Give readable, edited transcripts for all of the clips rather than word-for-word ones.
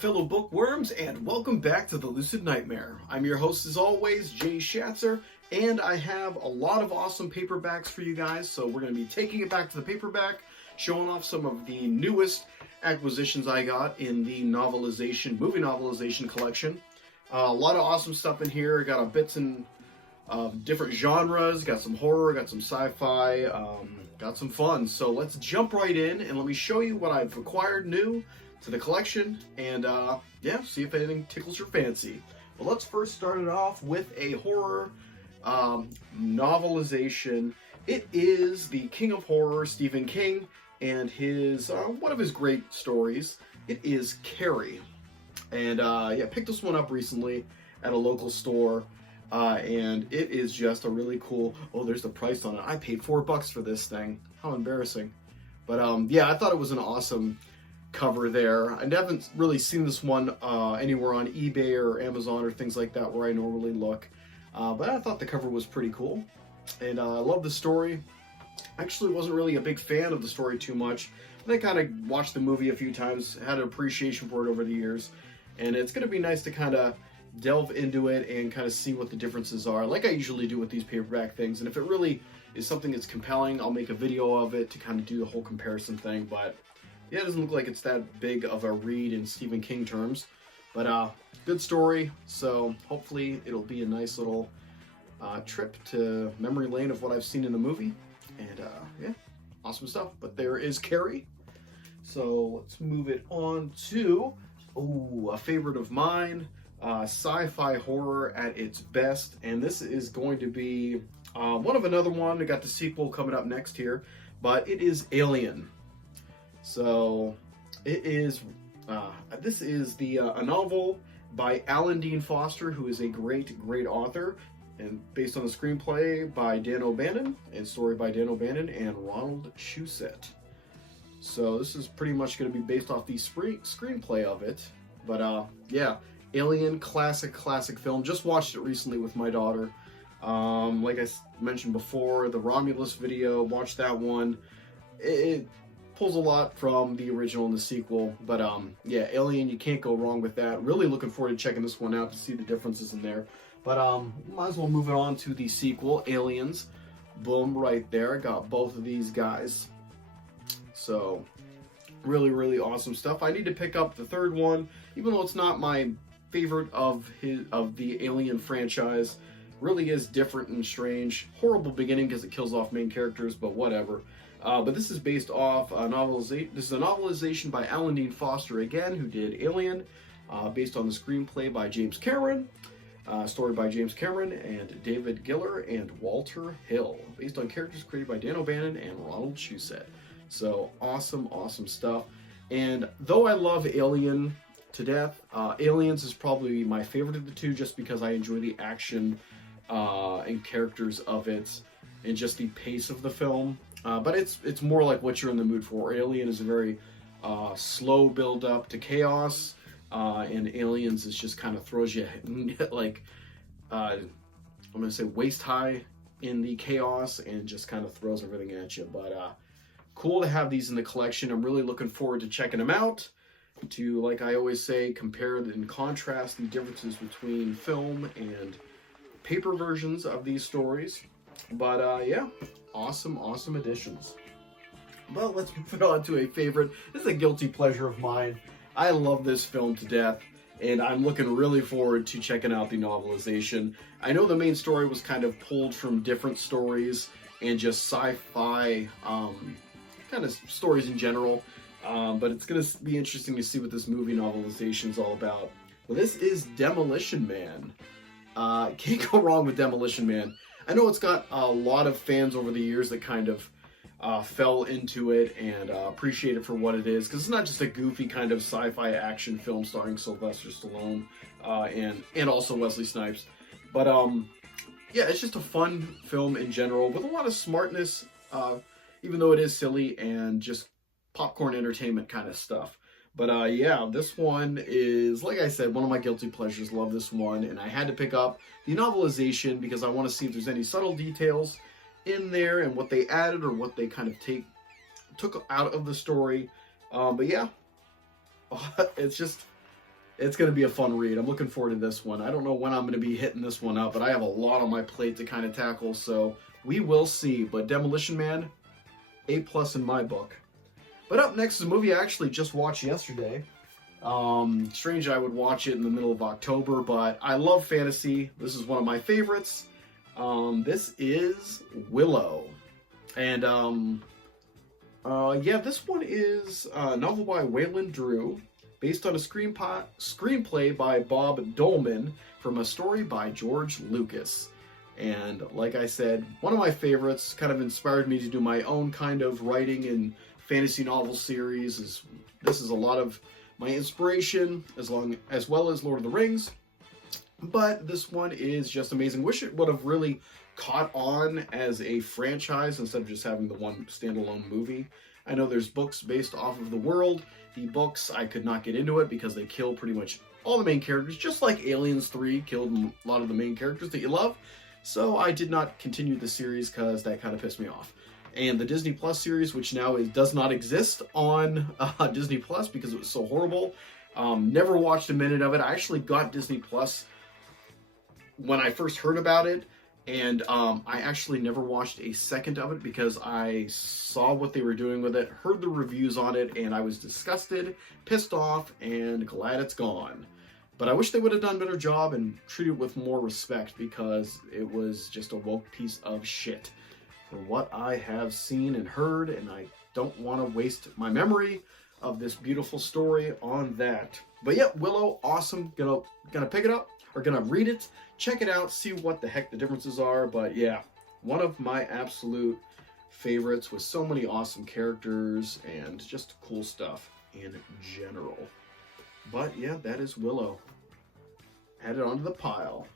up, fellow bookworms, and welcome back to the Lucid Nightmare. I'm your host, as always, Jay Schatzer, and I have a lot of awesome paperbacks for you guys, so we're going to be taking it back to the paperback, showing off some of the newest acquisitions I got in the movie novelization collection. A lot of awesome stuff in here. Got a bits in different genres, got some horror, got some sci-fi, got some fun. So let's jump right in and let me show you what I've acquired new to the collection, and yeah, see if anything tickles your fancy. But let's first start it off with a horror novelization. It is the King of Horror, Stephen King, and his one of his great stories. It is Carrie, and yeah, picked this one up recently at a local store, and it is just a really cool. Oh, there's the price on it. I paid $4 for this thing. How embarrassing! But yeah, I thought it was an awesome cover there. I haven't really seen this one anywhere on eBay or Amazon or things like that where I normally look, but I thought the cover was pretty cool, and I love the story. Actually wasn't really a big fan of the story too much, but I kind of watched the movie a few times, had an appreciation for it over the years, and it's going to be nice to kind of delve into it and kind of see what the differences are, like I usually do with these paperback things. And if it really is something that's compelling, I'll make a video of it to kind of do the whole comparison thing. But yeah, it doesn't look like it's that big of a read in Stephen King terms, but good story. So hopefully it'll be a nice little trip to memory lane of what I've seen in the movie, and yeah, awesome stuff. But there is Carrie. So let's move it on to a favorite of mine, sci-fi horror at its best, and this is going to be one of another one. I got the sequel coming up next here, but it is Alien. So it is, this is a novel by Alan Dean Foster, who is a great author, and based on the screenplay by Dan O'Bannon and story by Dan O'Bannon and Ronald Shusett. So this is pretty much going to be based off the screenplay of it. But yeah, Alien, classic film. Just watched it recently with my daughter. Like I mentioned before, the Romulus video, watched that one. It pulls a lot from the original and the sequel, but yeah, Alien, you can't go wrong with that. Really looking forward to checking this one out to see the differences in there. But might as well move it on to the sequel, Aliens. Boom, right there. Got both of these guys. So really awesome stuff. I need to pick up the third one, even though it's not my favorite of the Alien franchise. Really is different and strange. Horrible beginning because it kills off main characters, but whatever. But this is based off a novelization. This is a novelization by Alan Dean Foster again, who did Alien, based on the screenplay by James Cameron, story by James Cameron and David Giller and Walter Hill, based on characters created by Dan O'Bannon and Ronald Shusett. So awesome stuff. And though I love Alien to death, Aliens is probably my favorite of the two, just because I enjoy the action and characters of it, and just the pace of the film. But it's more like what you're in the mood for. Alien is a very slow build up to chaos, and Aliens is just kind of throws you like I'm gonna say waist high in the chaos, and just kind of throws everything at you. But cool to have these in the collection. I'm really looking forward to checking them out, to, like I always say, compare and contrast the differences between film and paper versions of these stories. But yeah, awesome additions. But let's move it on to a favorite. This is a guilty pleasure of mine. I love this film to death, and I'm looking really forward to checking out the novelization. I know the main story was kind of pulled from different stories and just sci-fi kind of stories in general, but it's going to be interesting to see what this movie novelization is all about. Well, this is Demolition Man. Can't go wrong with Demolition Man. I know it's got a lot of fans over the years that kind of fell into it and appreciate it for what it is, because it's not just a goofy kind of sci-fi action film starring Sylvester Stallone and also Wesley Snipes. But yeah, it's just a fun film in general with a lot of smartness, even though it is silly and just popcorn entertainment kind of stuff. But yeah, this one is, like I said, one of my guilty pleasures. Love this one, and I had to pick up the novelization because I want to see if there's any subtle details in there and what they added or what they kind of took out of the story. But yeah, it's just It's going to be a fun read. I'm looking forward to this one. I don't know when I'm going to be hitting this one up, but I have a lot on my plate to kind of tackle, so we will see. But Demolition Man, A+ in my book. But up next is a movie I actually just watched yesterday. Strange I would watch it in the middle of October, but I love fantasy. This is one of my favorites. This is Willow. And, yeah, this one is a novel by Wayland Drew, based on a screenplay by Bob Dolman from a story by George Lucas. And like I said, one of my favorites, kind of inspired me to do my own kind of writing and fantasy novel series. This is a lot of my inspiration, as well as Lord of the Rings. But this one is just amazing. Wish it would have really caught on as a franchise instead of just having the one standalone movie. I know there's books based off of the world. The books, I could not get into it because they kill pretty much all the main characters, just like Aliens 3 killed a lot of the main characters that you love. So I did not continue the series because that kind of pissed me off. And the Disney Plus series, which now does not exist on Disney Plus because it was so horrible. Never watched a minute of it. I actually got Disney Plus when I first heard about it. And I actually never watched a second of it because I saw what they were doing with it, heard the reviews on it, and I was disgusted, pissed off, and glad it's gone. But I wish they would have done a better job and treated it with more respect because it was just a woke piece of shit for what I have seen and heard, and I don't want to waste my memory of this beautiful story on that. But yeah, Willow, awesome. Gonna pick it up, or gonna read it, check it out, see what the heck the differences are. But yeah, one of my absolute favorites with so many awesome characters and just cool stuff in general. But yeah, that is Willow. Add it onto the pile.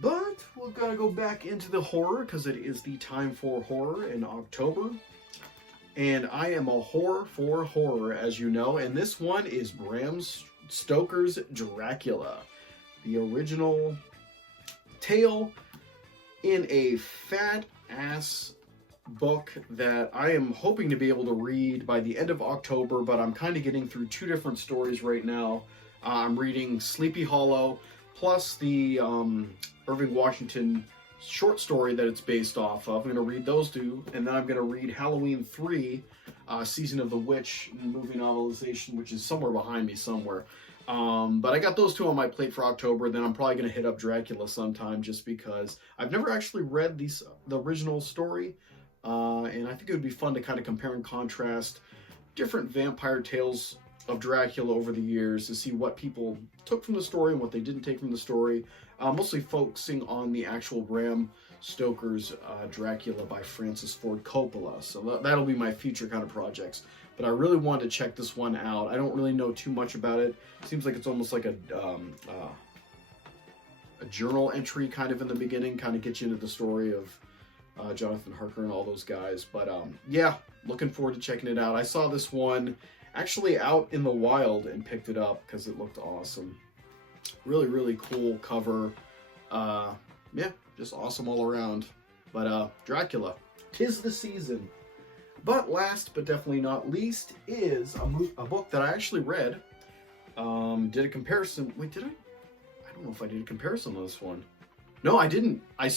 But we're gonna go back into the horror because it is the time for horror in October. And I am a whore for horror, as you know, and this one is Bram Stoker's Dracula. The original tale in a fat-ass book that I am hoping to be able to read by the end of October, but I'm kind of getting through two different stories right now. I'm reading Sleepy Hollow, plus the Irving Washington short story that it's based off of. I'm going to read those two, and then I'm going to read Halloween 3, Season of the Witch movie novelization, which is somewhere behind me somewhere. But I got those two on my plate for October. Then I'm probably going to hit up Dracula sometime just because I've never actually read the original story. And I think it would be fun to kind of compare and contrast different vampire tales of Dracula over the years to see what people took from the story and what they didn't take from the story. Mostly focusing on the actual Bram Stoker's Dracula by Francis Ford Coppola. So that'll be my future kind of projects. But I really wanted to check this one out. I don't really know too much about it. Seems like it's almost like a journal entry kind of in the beginning, kind of gets you into the story of Jonathan Harker and all those guys. But yeah, looking forward to checking it out. I saw this one actually out in the wild and picked it up because it looked awesome. Really, really cool cover. Yeah, just awesome all around. But Dracula, 'tis the season. But last but definitely not least is a book that I actually read. Did a comparison. Wait, did I? I don't know if I did a comparison on this one. No, I didn't. I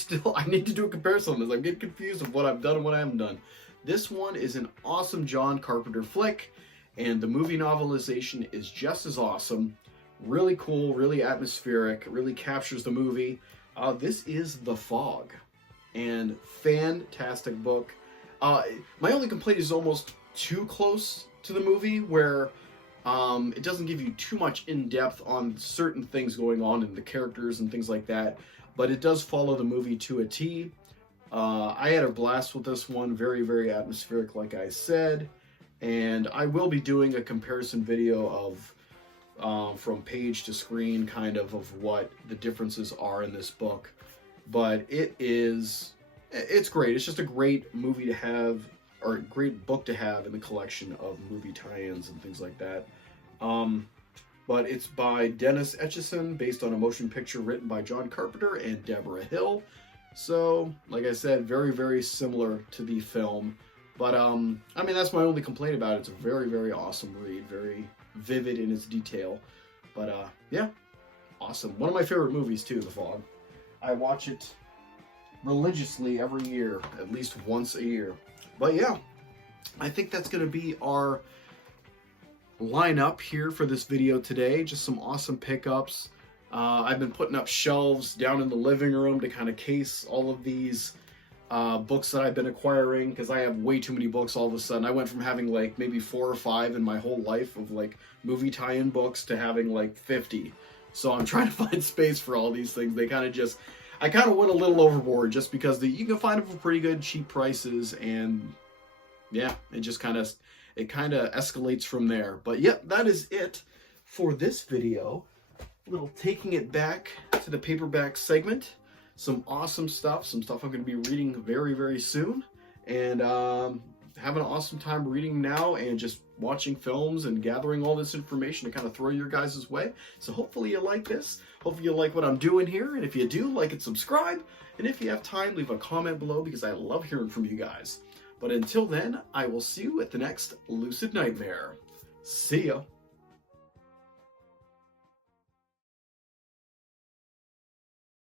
need to do a comparison on this. I'm getting confused of what I've done and what I haven't done. This one is an awesome John Carpenter flick, and the movie novelization is just as awesome. Really cool, really atmospheric, really captures the movie. This is The Fog, and fantastic book. My only complaint is almost too close to the movie, where it doesn't give you too much in-depth on certain things going on in the characters and things like that, but it does follow the movie to a T. I had a blast with this one, very, very atmospheric, like I said, and I will be doing a comparison video of from page to screen, kind of what the differences are in this book. But it's great. It's just a great movie to have, or a great book to have in the collection of movie tie-ins and things like that. But it's by Dennis Etchison, based on a motion picture written by John Carpenter and Deborah Hill. So, like I said, very, very similar to the film. But, I mean, that's my only complaint about it. It's a very, very awesome read, very vivid in its detail. But yeah, awesome. One of my favorite movies too, The Fog. I watch it religiously every year, at least once a year. But yeah, I think that's going to be our lineup here for this video today. Just some awesome pickups. I've been putting up shelves down in the living room to kind of case all of these books that I've been acquiring, because I have way too many books all of a sudden. I went from having like maybe 4 or 5 in my whole life of like movie tie-in books to having like 50. So I'm trying to find space for all these things. I kind of went a little overboard just because you can find them for pretty good cheap prices, and yeah, it kind of escalates from there. But yep, that is it for this video. A little taking it back to the paperback segment. Some awesome stuff, some stuff I'm going to be reading very, very soon, and having an awesome time reading now and just watching films and gathering all this information to kind of throw your guys' way. So hopefully you like this. Hopefully you like what I'm doing here, and if you do, like and subscribe, and if you have time, leave a comment below, because I love hearing from you guys. But until then, I will see you at the next Lucid Nightmare. See ya.